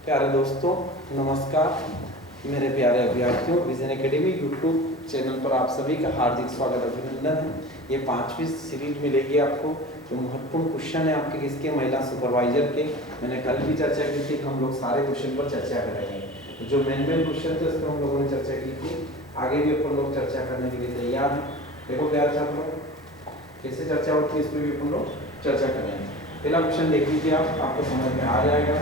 प्यारे दोस्तों, नमस्कार। मेरे प्यारे अभ्यर्थियों, विजन एकेडमी यूट्यूब चैनल पर आप सभी का हार्दिक स्वागत अभिनंदन है। ये 5वीं सीरीज मिलेगी आपको। जो महत्वपूर्ण क्वेश्चन है आपके किसके, महिला सुपरवाइजर के। मैंने कल भी चर्चा की थी, हम लोग सारे क्वेश्चन पर चर्चा करेंगे। तो जो मेन क्वेश्चन थे उस पर हम लोगों ने चर्चा की थी, आगे भी अपन लोग चर्चा करने के लिए तैयार हैं। देखो प्यारे छात्रों, कैसे चर्चा होती है इस पर भी अपन लोग चर्चा करेंगे। पहला क्वेश्चन देख लीजिए, आपको समझ में आ जाएगा।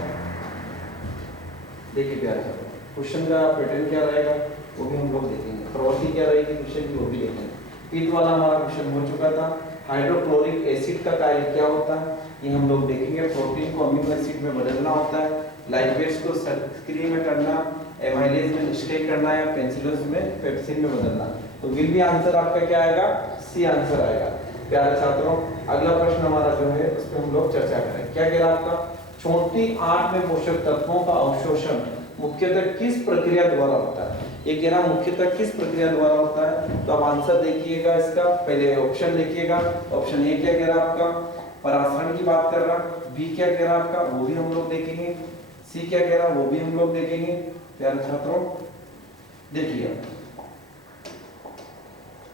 देखिए प्यारे छात्रों, क्वेश्चन का पैटर्न क्या रहेगा वो भी हम लोग देखेंगे, प्रवृत्ति क्या रहेगी क्वेश्चन की वो भी देखेंगे। पीत वाला हमारा क्वेश्चन हो चुका था। हाइड्रोक्लोरिक एसिड का कार्य क्या होता है ये हम लोग देखेंगे। प्रोटीन को अमीनो एसिड में बदलना होता है, लाइपेज को सक्रिय में करना, एमाइलेज में निष्क्रिय करना या पेंसिलोज में पेप्सिन में बदलना। तो विल बी आंसर आपका क्या आएगा, सी आंसर आएगा। प्यारे छात्रों, अगला प्रश्न हमारा जो है उस पर हम लोग चर्चा करें। क्या कह रहा आपका, छोटी आंत में पोषक तत्वों का अवशोषण मुख्यतः किस प्रक्रिया द्वारा होता है। ये कह रहा मुख्यतः किस प्रक्रिया द्वारा होता है। तो आप आंसर देखिएगा इसका, पहले ऑप्शन देखिएगा। ऑप्शन ए क्या कह रहा आपका, परासरण की बात कर रहा। बी क्या कह रहा आपका, वो भी हम लोग देखेंगे। सी क्या कह रहा वो भी हम लोग देखेंगे। प्यारे छात्रों देखिए,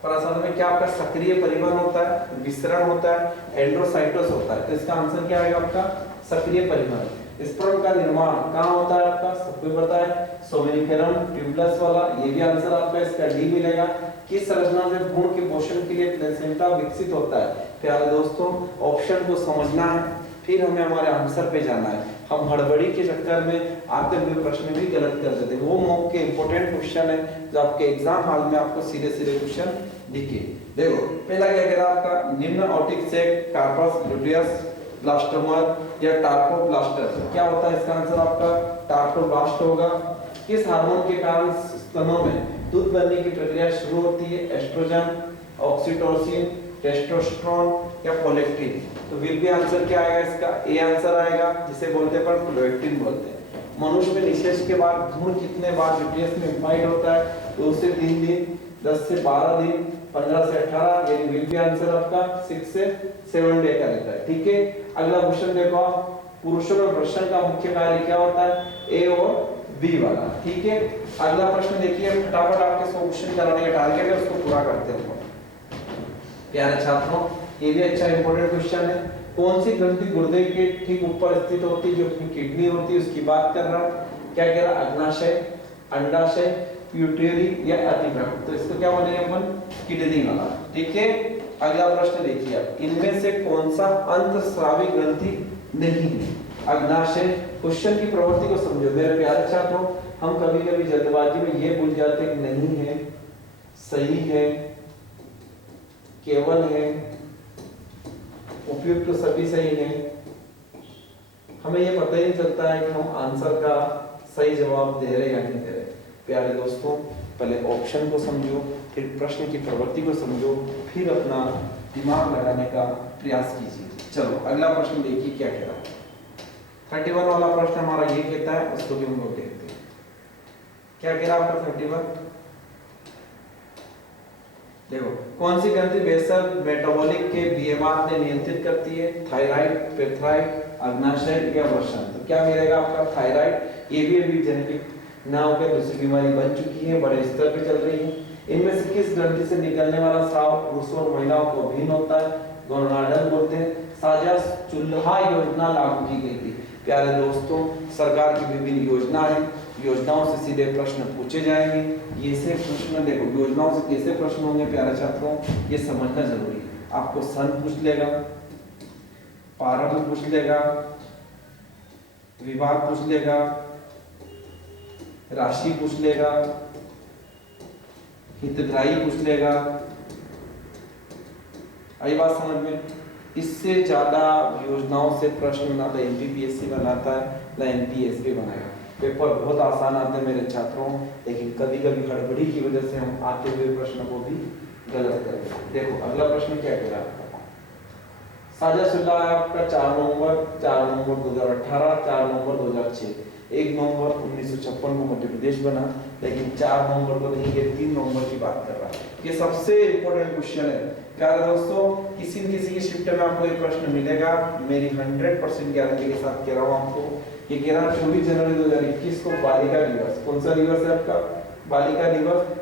परासरण में क्या आपका सक्रिय परिवहन होता है, विसरण होता है, एंड्रोसाइटोस होता है। तो इसका आंसर क्या आएगा आपका, सक्रिय परिवहन। स्पर्म का निर्माण कहाँ होता है आपका, सबको पता है, सोमेनिफेरम ट्यूबुलस वाला। ये भी आंसर आपका इसका डी मिलेगा। किस संरचना से भ्रूण के पोषण के लिए प्लेसेंटा विकसित होता है। प्यारे दोस्तों, ऑप्शन को समझना है, फिर हमें हमारे आंसर पे जाना है। हम हड़बड़ी के चक्कर में आते हुए प्रश्न भी गलत कर देते हैं। वो मॉक के इंपॉर्टेंट क्वेश्चन है जो आपके एग्जाम हॉल में आपको सीधे सीधे क्वेश्चन दिखे। देखो पहला क्या कह रहा आपका, निम्न औटिक से कार्पस लुटियस ब्लास्टोमर या टार्कोब्लास्टर क्या होता है। इसका आंसर आपका टार्कोब्लास्ट होगा। किस हार्मोन के कारण स्तनों में दूध बनने की प्रक्रिया शुरू होती है, एस्ट्रोजन, ऑक्सीटोसिन, टेस्टोस्टेरोन या प्रोलैक्टिन। तो विल बी आंसर क्या आएगा इसका, ए आंसर आएगा, जिसे बोलते हैं पर प्रोलैक्टिन बोलते हैं। मनुष्य में निषेच के बाद भ्रूण कितने बार न्यूक्लियस में इम्पाइड होता है, 2 से 3 दिन, 10 से 12 दिन, 15 से 18, यानी विल बी आंसर आपका 6 से 7 डे का रहता है। ठीक है, अगला क्वेश्चन देखो आप, पुरुषों में वृषण का मुख्य कार्य क्या होता है, ए और बी वाला। ठीक है, अगला प्रश्न देखिए, फटाफट आपके क्वेश्चन कराने का टारगेट है, उसको पूरा करते हैं। प्यारे छात्रों, ये भी अच्छा इंपॉर्टेंट क्वेश्चन है। कौन सी ग्रंथि गुर्दे के ठीक ऊपर स्थित होती है, जो किडनी होती है उसकी बात कर रहा हूं। क्या कह रहा, अग्नाशय, अंडाशय, प्यूटरी या अतिभ्रम। तो इसको क्या बोलेंगे अपन, किडनी वाला। ठीक है, अगला प्रश्न देखिए आप, इनमें से कौन सा अंतःस्रावी ग्रंथि नहीं है। अग्नाशय। क्वेश्चन की प्रवृत्ति को समझो मेरे प्यारे छात्रों, हम कभी कभी जल्दबाजी में ये भूल जाते हैं कि नहीं है, सही है, केवल है, उपयुक्त तो सभी सही है। हमें ये पता ही नहीं चलता है कि हम आंसर का सही जवाब दे रहे या नहीं दे रहे। प्यारे दोस्तों, पहले ऑप्शन को समझो, फिर प्रश्न की प्रवृत्ति को समझो, फिर अपना दिमाग लगाने का प्रयास कीजिए। चलो अगला प्रश्न देखिए क्या कह रहा है। 31 वाला प्रश्न हमारा ये कहता है, उसको भी हम लोग देखते हैं। क्या कह रहा है आपका 31, देखो कौन सी ग्रंथि बेसल मेटाबॉलिक के बीएमआर ने नियंत्रित करती है, थायराइड, पेथराइड, अग्नाशय या वृषण। तो क्या मिलेगा आपका, थायराइड। ये भी अभी जेनेटिक ना होकर दूसरी बीमारी बन चुकी है, बड़े स्तर पे चल रही है। इनमें से किस ग्रंथि से निकलने वाला स्राव पुरुषों और महिलाओं को भिन्न होता है, गोनाडल बोलते हैं। साझा चूल्हा योजना लागू की गई थी। प्यारे दोस्तों, सरकार की विभिन्न योजना है, योजनाओं से सीधे प्रश्न पूछे जाएंगे। ये से प्रश्न देखो, योजनाओं से कैसे प्रश्न होंगे प्यारे छात्रों, ये समझना जरूरी है। आपको सन पूछ लेगा, प्रारंभ पूछ लेगा, विभाग पूछ लेगा, राशि पूछ लेगा, हितग्राही पूछ लेगा। आई बात समझ में। इससे ज्यादा योजनाओं से प्रश्न ना तो एमपीपीएससी बनाता है ना एमपीएससी बनाएगा। पेपर बहुत आसान आते हैं मेरे छात्रों, लेकिन कभी कभी हड़बड़ी की वजह से हम आते हुए प्रश्न को भी गलत कर देते हैं। देखो अगला प्रश्न क्या कह रहा है, साझा चूल्हा आपका 4 नवंबर 2018, 4 नवंबर 2006, 1 नवंबर 1956 को मध्य प्रदेश बना, लेकिन 4 नवंबर को नहीं, ये 3 नवंबर की बात कर रहा है। ये सबसे इंपॉर्टेंट क्वेश्चन है। प्यारे दोस्तों, किसी न किसी की शिफ्ट में आपको ये प्रश्न मिलेगा, मेरी 100% गारंटी के साथ कह रहा हूँ आपको। ये कह रहा 24 जनवरी 2021 को बालिका दिवस, कौन सा दिवस है आपका? बालिका दिवस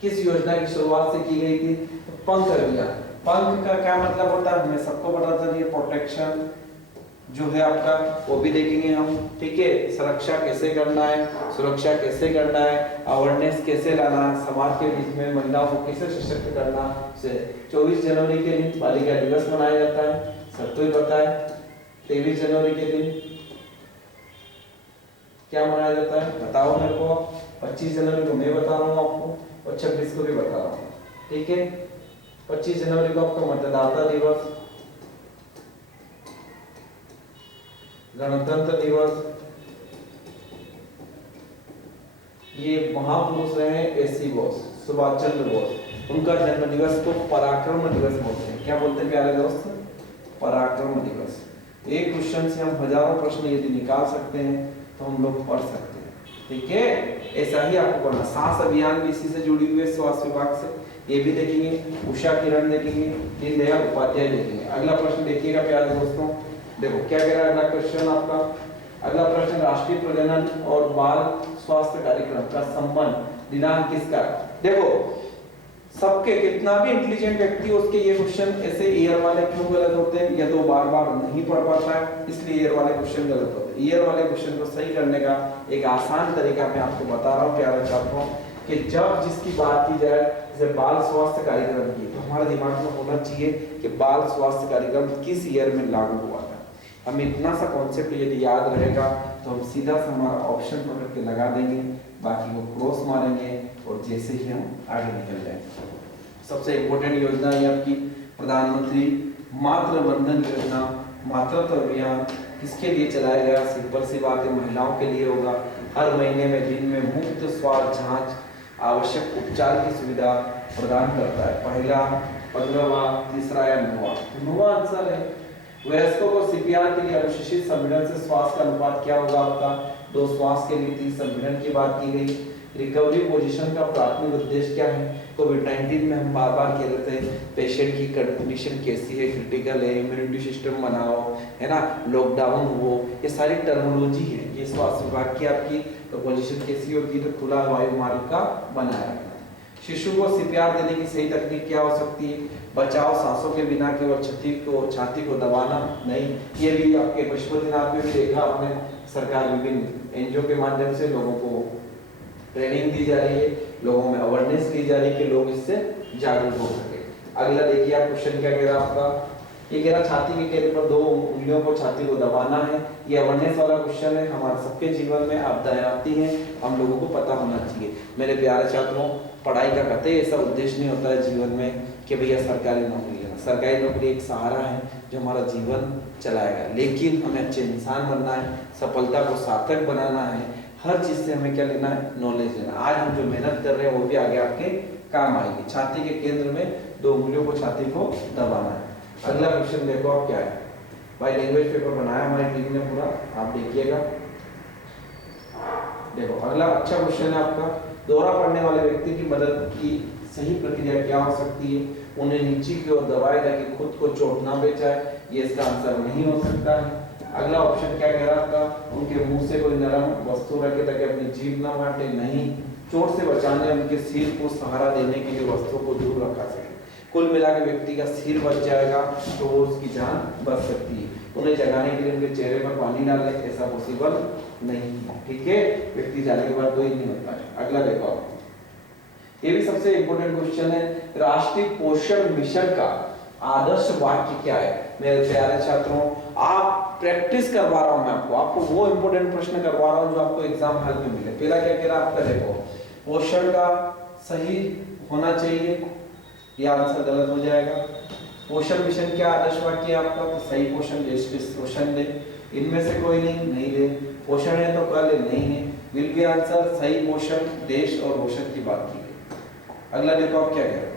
किस योजना की शुरुआत से की गई थी? तो पंख अभियान। पंख का क्या मतलब होता है हमें सबको पता चलिए, प्रोटेक्शन जो है आपका वो भी देखेंगे हम, ठीक है। सुरक्षा कैसे करना है, सुरक्षा कैसे करना है, अवेयरनेस कैसे लाना, समाज के बीच में महिलाओं को कैसे सशक्त करना से 24 जनवरी के दिन बालिका दिवस मनाया जाता है, सबको ही पता है। 23 जनवरी के दिन क्या मनाया जाता है बताओ मेरे को। 25 जनवरी को मैं बता रहा हूँ आपको और 26 को भी बता रहा हूँ, ठीक है। 25 जनवरी को आपका मतदाता दिवस, गणतंत्र दिवस, ये महापुरुष रहे एसी बोस, सुभाष चंद्र बोस, उनका जन्म दिवस को पराक्रम दिवस बोलते हैं। क्या बोलते हैं प्यारे दोस्त? पराक्रम दिवस। एक क्वेश्चन से हम हजारों प्रश्न यदि निकाल सकते हैं तो हम लोग पढ़ सकते हैं, ठीक है। ऐसा ही आपको पढ़ना। सांस अभियान भी इसी से जुड़ी हुई है, स्वास्थ्य विभाग से, ये भी देखेंगे। उषा किरण देखेंगे, दीनदयाल उपाध्याय देखेंगे। अगला प्रश्न देखिएगा प्यारे दोस्तों, देखो क्या कह रहा है अगला क्वेश्चन आपका। अगला प्रश्न, राष्ट्रीय प्रजनन और बाल स्वास्थ्य कार्यक्रम का संबंध दिनांक किसका? देखो सबके, कितना भी इंटेलिजेंट व्यक्ति हो उसके ये क्वेश्चन ऐसे ईयर वाले क्यों गलत होते हैं, या तो बार बार नहीं पढ़ पाता है इसलिए ईयर वाले क्वेश्चन गलत होते हैं। ईयर वाले क्वेश्चन को सही करने का एक आसान तरीका मैं आपको बता रहा हूँ प्यारे छात्रों, कि जब जिसकी बात की जाए जैसे बाल स्वास्थ्य कार्यक्रम की, तो हमारे दिमाग में होना चाहिए कि बाल स्वास्थ्य कार्यक्रम किस ईयर में लागू हुआ था। हमें इतना सा कॉन्सेप्ट यदि याद रहेगा तो हम सीधा सा हमारा ऑप्शन पकड़ के लगा देंगे, बाकी वो क्रॉस मारेंगे और जैसे ही हम आगे निकल जाएंगे। सबसे इम्पोर्टेंट योजना है आपकी प्रधानमंत्री मातृ वंदन योजना, मातृत्व अभियान किसके लिए चलाया गया? सिंपल सी बात है, महिलाओं के लिए होगा। हर महीने में दिन में मुफ्त स्वास्थ्य जांच, आवश्यक उपचार की सुविधा प्रदान करता है। पहला, 15वां, तीसरा या 9वां आंसर है। वयस्कों को सीपीआर के लिए अनुशेषित संपीड़न से श्वास का अनुपात क्या होगा आपका? 2 श्वास के लिए 3 संपीड़न की बात की गई। रिकवरी पोजीशन का प्राथमिक उद्देश्य क्या है? कोविड-19 में हम बार बार कह रहे थे पेशेंट की कंडीशन कैसी है, क्रिटिकल है, इम्यूनिटी सिस्टम बनाओ, है ना, लॉकडाउन हो, ये सारी टर्मिनोलॉजी है। ये स्वास्थ्य विभाग की आपकी तो पोजीशन कैसी होगी? तो खुला वायु मार्ग का बनाया रखना। शिशु को सीपीआर देने की सही तकनीक क्या हो सकती है? बचाव सांसों के बिना केवल छाती को दबाना नहीं। ये भी आपके पशुपतिनाथ में भी देखा आपने, सरकार विभिन्न एनजीओ के माध्यम से लोगों को ट्रेनिंग दी जा रही है, लोगों में अवेयरनेस दी जा रही है कि लोग इससे जागरूक हो सके। अगला देखिए आप क्वेश्चन क्या कह रहा है आपका, ये कह रहा छाती के केंद्र पर 2 उंगलियों को छाती को दबाना है। ये अवेयरनेस वाला क्वेश्चन है। हमारे सबके जीवन में आपदाएं आती हैं, हम लोगों को पता होना चाहिए। मेरे प्यारे छात्रों, पढ़ाई का कतई ऐसा उद्देश्य नहीं होता है जीवन में कि भैया सरकारी नौकरी लेना। सरकारी नौकरी एक सहारा है जो हमारा जीवन चलाएगा, लेकिन हमें अच्छे इंसान बनना है, सफलता को सार्थक बनाना है। हर चीज से हमें क्या लेना है? नॉलेज लेना। आज हम जो मेहनत कर रहे हैं वो भी आगे आपके काम आएगी। छाती के केंद्र में 2 उंगलियों को छाती को दबाना है। अगला क्वेश्चन देखो आप क्या है भाई, लैंग्वेज पेपर बनाया हमारी टीम ने पूरा, आप देखिएगा। देखो अगला अच्छा क्वेश्चन है आपका, दौरा पड़ने वाले व्यक्ति की मदद की सही प्रक्रिया क्या हो सकती है? उन्हें नीचे की ओर दबाए ताकि खुद को चोट ना पहुंचाए, ये इसका आंसर नहीं हो सकता है। अगला ऑप्शन क्या कह रहा था? उनके मुंह से कोई नरम वस्तु रखे ताकि अपनी जीभ ना काटे, नहीं। चोट से बचाने उनके सिर को सहारा देने के लिए वस्तुओं को दूर रखा सके। कुल मिलाकर व्यक्ति का सिर बच जाएगा तो वो उसकी जान बच सकती है। उन्हें जगाने के लिए उनके चेहरे पर पानी डालने ऐसा पॉसिबल नहीं है, ठीक है। व्यक्ति जाने के बाद कोई नहीं होता है। अगला देखो आप, ये भी सबसे इंपॉर्टेंट क्वेश्चन है, राष्ट्रीय पोषण मिशन का आदर्श वाक्य क्या है? मेरे प्यारे छात्रों, आप प्रैक्टिस करवा रहा हूं मैं आपको वो इंपॉर्टेंट प्रश्न करवा रहा हूं जो आपको एग्जाम हॉल में मिले। पहला क्या कह रहा है आपका, देखो पोषण का सही होना चाहिए, ये आंसर गलत हो जाएगा। पोषण मिशन क्या आदर्श वाक्य है आपका? तो सही पोषण देश के पोषण दे, इनमें से कोई नहीं दे। पोषण है तो कर ले, नहीं है, विल बी आंसर। सही पोषण देश और पोषण की बात की गई। अगला देखो आप क्या कह रहे हो,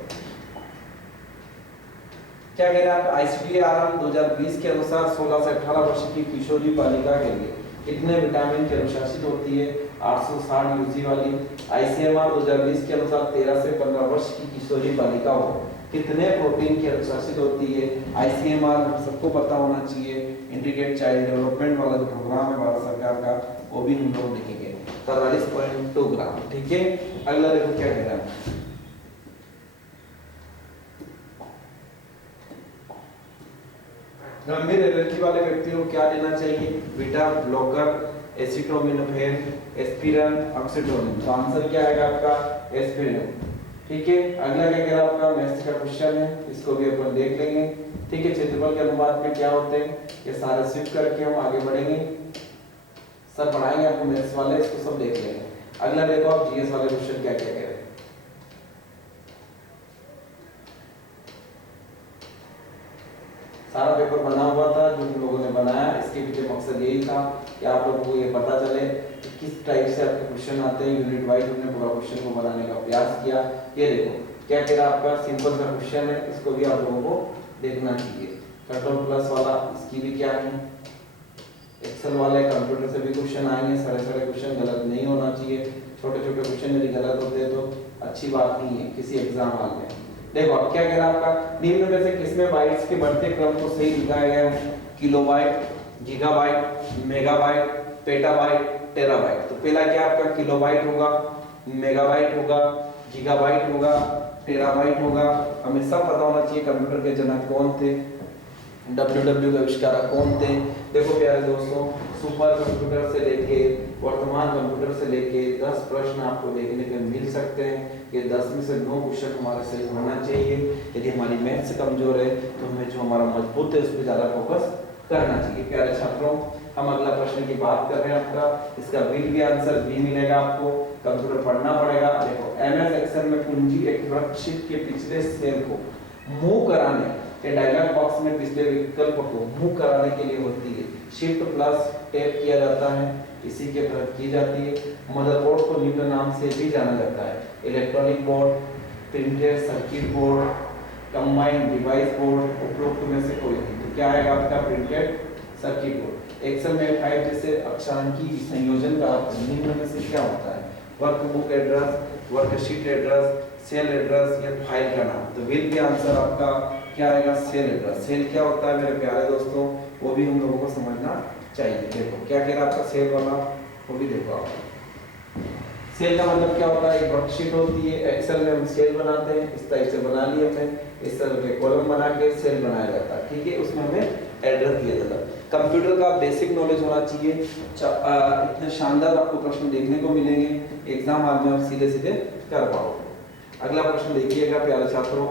क्या कह रहे हैं आप? आईसीडीआरएम 2020 के अनुसार 16 से 18 वर्ष की किशोरी बालिका के लिए कितने विटामिन की अनुशासित होती है? 860 यूजी वाली। आईसीएमआर 2020 के अनुसार 13 से 15 वर्ष की किशोरी बालिका हो कितने प्रोटीन की अनुशासित होती है? आईसीएमआर सबको पता होना चाहिए इंटीग्रेटेड चाइल्ड डेवलपमेंट वाला जो प्रोग्राम है भारत सरकार का, वो भी हम लोग देखेंगे 43.2 ग्राम। ठीक है, अगला देखो क्या कह रहा है। गंभीर एलर्जी वाले व्यक्तियों को क्या लेना चाहिए? Beta blocker, acetaminophen, aspirin, oxytocin. तो आंसर क्या आएगा आपका? एस्पिरिन। ठीक है, अगला क्या कह रहा है आपका? मैथ्स का क्वेश्चन है, इसको भी अपन देख लेंगे। ठीक है, क्षेत्रफल के अनुपात में क्या होते हैं, ये सारे स्विच करके हम आगे बढ़ेंगे। सर पढ़ाएंगे आपको मैथ्स वाले, इसको सब देख लेंगे। अगला देखो आप जीएस वाले क्वेश्चन क्या क्या कह रहे हैं। सारा पेपर बना हुआ था जो तुम लोगों ने बनाया, इसके पीछे मकसद यही था कि आप लोगों को ये पता चले कि किस टाइप से आपके क्वेश्चन आते हैं। यूनिट वाइज हमने पूरा क्वेश्चन को बनाने का प्रयास किया। ये देखो क्या कह रहा है आपका? सिंपल सा क्वेश्चन है, इसको भी आप लोगों को देखना चाहिए। कंट्रोल प्लस वाला, इसकी भी क्या है, एक्सेल वाले कंप्यूटर से भी क्वेश्चन आएंगे। सारे सारे क्वेश्चन गलत नहीं होना चाहिए। छोटे छोटे क्वेश्चन यदि गलत होते हैं तो अच्छी बात नहीं है किसी एग्जाम हॉल में। देखो अब क्या कह रहा है आपका? निम्न में से किसमें बाइट्स के बढ़ते क्रम को सही लिखा गया है? Kilobyte, gigabyte, megabyte, petabyte, terabyte. तो पहला क्या आपका? किलोबाइट होगा, मेगाबाइट होगा, गीगाबाइट होगा, टेराबाइट होगा। हमें सब पता होना चाहिए कंप्यूटर के जनक कौन थे, डब्ल्यूडब्ल्यू के आविष्कारक कौन थे। देखो प्यारे दोस्तों, सुपर कंप्यूटर से लेके वर्तमान कंप्यूटर से लेके 10 प्रश्न आपको देखने को मिल सकते हैं। ये 10 में से 9 क्वेश्चन हमारे सही होना चाहिए। यदि हमारी मैथ्स कमजोर है तो हमें जो हमारा मजबूत है उस पर ज्यादा फोकस करना चाहिए। प्यारे छात्रों, हम अगला प्रश्न की बात कर रहे हैं आपका। इसका विल भी आंसर बी मिलेगा आपको, कंप्यूटर पढ़ना पड़ेगा। देखो एमएस एक्सेल में कुंजी एक वर्कशीट के पिछले सेल को मूव कराने के डायलॉग बॉक्स में पिछले विकल्प को मूव कराने के लिए होती है। शिफ्ट प्लस टैप किया जाता है, इसी के तहत की जाती है। मदरबोर्ड को निम्न नाम से भी जाना जाता है: electronic board, printed circuit board, combined device board. उपरोक्त में से कोई नहीं। तो क्या आएगा आपका? Printed circuit board. एक्सेल में 5 जैसे अक्षरांकी संयोजन का अर्थ निम्न में से क्या होता है? Workbook address, worksheet address, cell address या फाइल का नाम। तो विल के आंसर आपका क्या आएगा? Cell address. सेल क्या होता है मेरे प्यारे दोस्तों, वो भी हम लोगों को समझना चाहिए। देखो क्या कह रहा है आपका सेल वाला, वो भी देखो आप। सेल का मतलब क्या होता है? एक वर्कशीट होती है, एक्सेल में हम सेल बनाते हैं, इस टाइप से बना लिए हमने। इस तरह के कॉलम बना के सेल बनाया जाता है। ठीक है, उसमें हमें एड्रेस दिया जाता है। कंप्यूटर का बेसिक नॉलेज होना चाहिए। इतने शानदार आपको प्रश्न देखने को मिलेंगे एग्जाम हॉल में, आप सीधे सीधे कर पाओगे। अगला प्रश्न देखिएगा प्यारे छात्रों,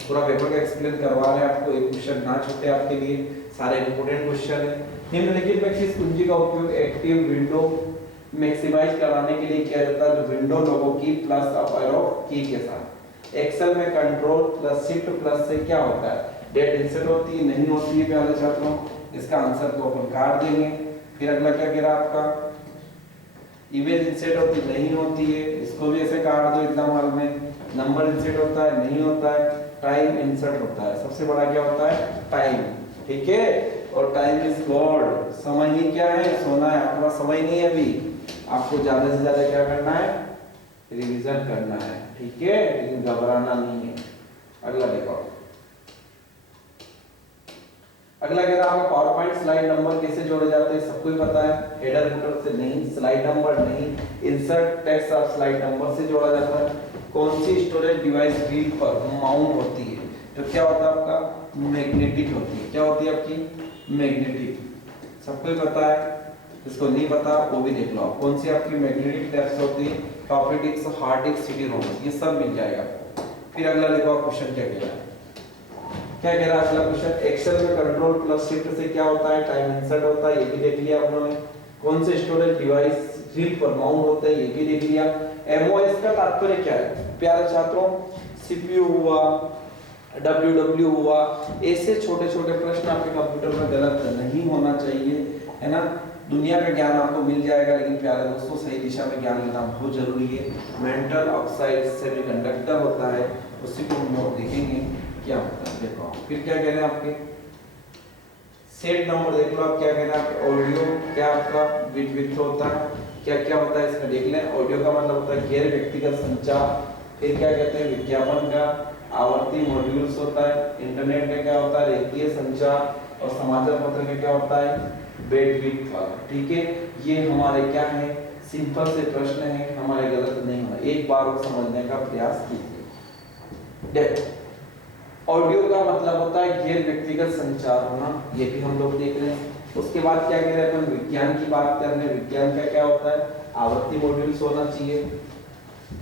पूरा पेपर का एक्सप्लेन करवा रहे हैं आपको, एक क्वेश्चन ना छूटे आपके लिए, सारे इंपोर्टेंट क्वेश्चन है। निम्नलिखित में किस कुंजी का उपयोग एक्टिव विंडो मैक्सिमाइज कराने के लिए किया जाता है? जो विंडो लोगो की प्लस अप एरो की के साथ। एक्सेल में कंट्रोल प्लस शिफ्ट प्लस से क्या होता है? डेट इंसर्ट होती है, नहीं होती है प्यारे छात्रों? इसका आंसर तो अपन काट देंगे। फिर अगला क्या कह रहा है आपका? इमेज इंसर्ट होती नहीं होती है, इसको भी ऐसे काट दो एग्जाम हॉल में। नंबर इंसर्ट होता है, नहीं होता है। टाइम इंसर्ट होता है, सबसे बड़ा क्या होता है? टाइम। ठीक है, और टाइम इज गॉड। समय ही क्या है? सोना है। आपके पास समय नहीं है अभी, आपको ज्यादा से ज्यादा क्या करना है? रिवीजन करना है। ठीक है, लेकिन घबराना नहीं है। अगला देखो, अगला कह रहा है पावर पॉइंट स्लाइड नंबर कैसे जोड़े जाते हैं? सबको ही पता है। हेडर फुटर से नहीं, स्लाइड नंबर नहीं, insert text of slide number से जोड़ा जाता है। कौन सी स्टोरेज डिवाइस व्हील पर माउंट होती है? तो क्या होता है आपका? मैग्नेटिक होती है। क्या होती है आपकी? मैग्नेटिक। सबको ही पता है, जिसको नहीं पता वो भी देख लो आप। कौन सी आपकी मैग्नेटिक टैप्स होती है? Copper disk, hard disk, CD ROM, ये सब मिल जाएगा आपको। फिर अगला देखो आप क्वेश्चन क्या कह रहा है। क्या कह रहा है अगला क्वेश्चन? एक्सेल में कंट्रोल प्लस शिफ्ट से क्या होता है? टाइम इंसर्ट होता है, ये भी देख लिया आप लोगों ने। कौन से स्टोरेज डिवाइस व्हील पर माउंट होते हैं? ये भी देख लिया। एमओएस का तात्पर्य क्या है प्यारे छात्रों? सीपीयू हुआ, डब्ल्यूडब्ल्यू हुआ, ऐसे छोटे छोटे प्रश्न आपके कंप्यूटर में गलत नहीं होना चाहिए, है ना। दुनिया का ज्ञान आपको मिल जाएगा, लेकिन प्यारे दोस्तों सही दिशा में ज्ञान लेना बहुत जरूरी है। मेटल ऑक्साइड सेमीकंडक्टर होता है, उसी को हम लोग देखेंगे क्या होता है। देखो फिर क्या कह रहे हैं आपके सेट नंबर देख लो आप। क्या कह रहे हैं आपके? ऑडियो क्या आपका बिट विड्थ होता है? क्या क्या होता है इसमें देख लें। ऑडियो का मतलब होता है गैर व्यक्तिगत संचार। फिर क्या कहते हैं? विज्ञापन का आवर्ती मॉड्यूल्स होता है। इंटरनेट का क्या होता है? रेखीय संचार। और समाचार पत्र का क्या होता है, बैंडविड्थ वाला। ठीक है, ये हमारे क्या है, सिंपल से प्रश्न है, हमारे गलत नहीं होना, एक बार वो समझने का प्रयास कीजिए। देखो ऑडियो का मतलब होता है गैर व्यक्तिगत संचार होना, ये भी हम लोग देख रहे हैं। उसके बाद क्या कह रहे हैं अपन, विज्ञान की बात कर रहे हैं। विज्ञान का क्या होता है, आवर्ती मॉड्यूल्स होना चाहिए।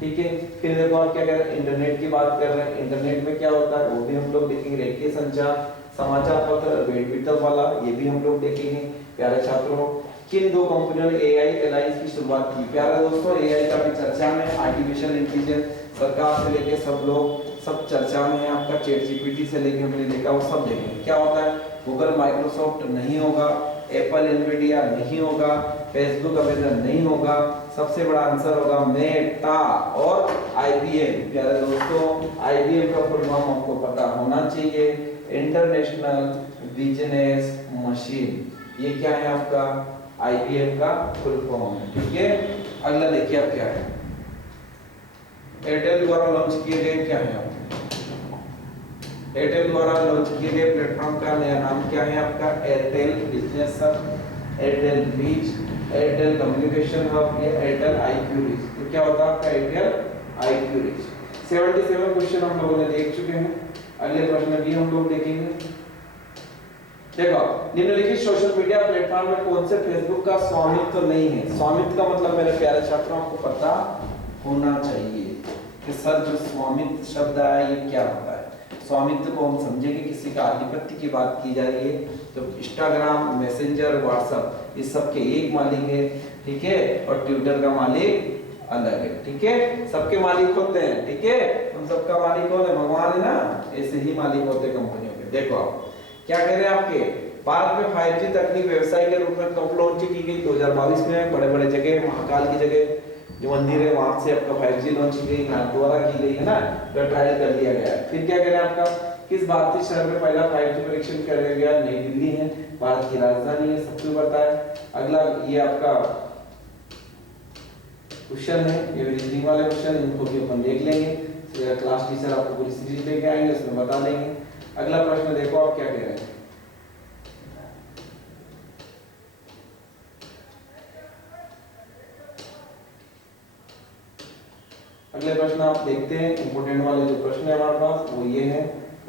ठीक है, फिर देखो आप क्या कह रहे हैं, इंटरनेट की बात कर रहे हैं। इंटरनेट में क्या होता है वो भी हम लोग देखेंगे, रेखीय संचार, समाचार पत्र, बैंडविड्थ वाला, ये भी हम लोग देखेंगे। प्यारे छात्रों, किन दो कंपनियों ने एआई एलायंस की शुरुआत की? प्यारे दोस्तों, एआई का भी चर्चा में, आर्टिफिशियल इंटेलिजेंस सरकार से लेके सब लोग सब चर्चा में है। आपका चैट जीपीटी से लेके हमने देखा वो सब देखेंगे। क्या होता है, गूगल माइक्रोसॉफ्ट नहीं होगा, एप्पल एनवीडिया नहीं होगा, फेसबुक अमेजन नहीं होगा, सबसे बड़ा आंसर होगा मेटा और आईबीएम। प्यारे दोस्तों, आईबीएम का फुल फॉर्म आपको पता होना चाहिए, इंटरनेशनल बिजनेस मशीन। ये क्या है आपका, आईबीएम का फुल फॉर्म है। ठीक है, अगला देखिए आप क्या है, एयरटेल द्वारा लॉन्च किए गए क्या है, एयरटेल द्वारा लॉन्च किए गए प्लेटफॉर्म का नया नाम क्या है आपका, Airtel business hub, Airtel reach, Airtel communication hub या एयरटेल आईक्यू रीच। तो क्या होता है आपका एयरटेल आईक्यू रीच। 77 क्वेश्चन हम लोगों ने देख चुके हैं। अगले प्रश्न भी हम लोग देखेंगे। देखो, निम्नलिखित सोशल मीडिया प्लेटफॉर्म में कौन से फेसबुक का स्वामित्व नहीं है? स्वामित्व का मतलब मेरे प्यारे छात्रों आपको पता होना चाहिए कि सर जो स्वामित्व शब्द आया ये क्या होता है। स्वामित्व को हम समझेंगे, किसी का आधिपत्य की बात की जा रही है तो इंस्टाग्राम, मैसेंजर, व्हाट्सएप इस सब के एक मालिक है। ठीक है, और ट्विटर का मालिक अलग है। ठीक है, सबके मालिक होते हैं। ठीक है, हम सबका मालिक कौन है, भगवान है ना, ऐसे ही मालिक होते हैं कंपनियों के। देखो आप क्या कह रहे हैं, आपके भारत में 5G तकनीक व्यवसाय के रूप में कब लॉन्च की गई? 2022 में। बड़े बड़े जगह, महाकाल की जगह जो मंदिर है वहां से आपका 5G लॉन्च की गई, द्वारा की गई है ना, तो ट्रायल कर लिया गया है। फिर क्या कह रहे हैं आपका, किस भारतीय शहर में पहला 5G परीक्षण किया गया? नई दिल्ली है, भारत की राजधानी है, सबको पता है। अगला ये आपका क्वेश्चन है, ये रीजनिंग वाले क्वेश्चन, इनको भी अपन देख लेंगे। क्लास टीचर आपको पूरी सीरीज लेके आएंगे, उसमें बता देंगे। अगला प्रश्न देखो आप क्या कह रहे हैं, अगले प्रश्न आप देखते हैं। इंपोर्टेंट वाले जो प्रश्न है हमारे पास वो ये है,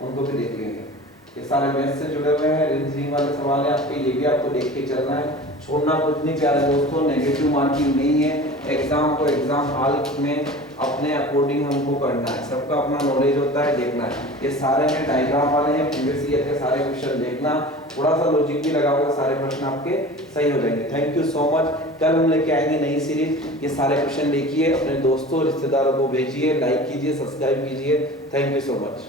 उनको भी देख लेंगे। ये सारे मैथ से जुड़े हुए हैं, रीजनिंग वाले सवाल है आपके, ये भी आपको देख के चलना है, छोड़ना कुछ नहीं प्यारे दोस्तों। नेगेटिव मार्किंग नहीं है, एग्जाम को एग्जाम हॉल में अपने अकॉर्डिंग हमको करना है, सबका अपना नॉलेज होता है, देखना है। ये सारे में डायग्राम वाले हैं, प्रीवियस ईयर के सारे क्वेश्चन देखना, थोड़ा सा लॉजिक भी लगाओगे, सारे प्रश्न आपके सही हो जाएंगे। Thank you so much. कल हम लेके आएंगे नई सीरीज, ये सारे क्वेश्चन देखिए, अपने दोस्तों रिश्तेदारों को भेजिए, लाइक कीजिए, सब्सक्राइब कीजिए। Thank you so much.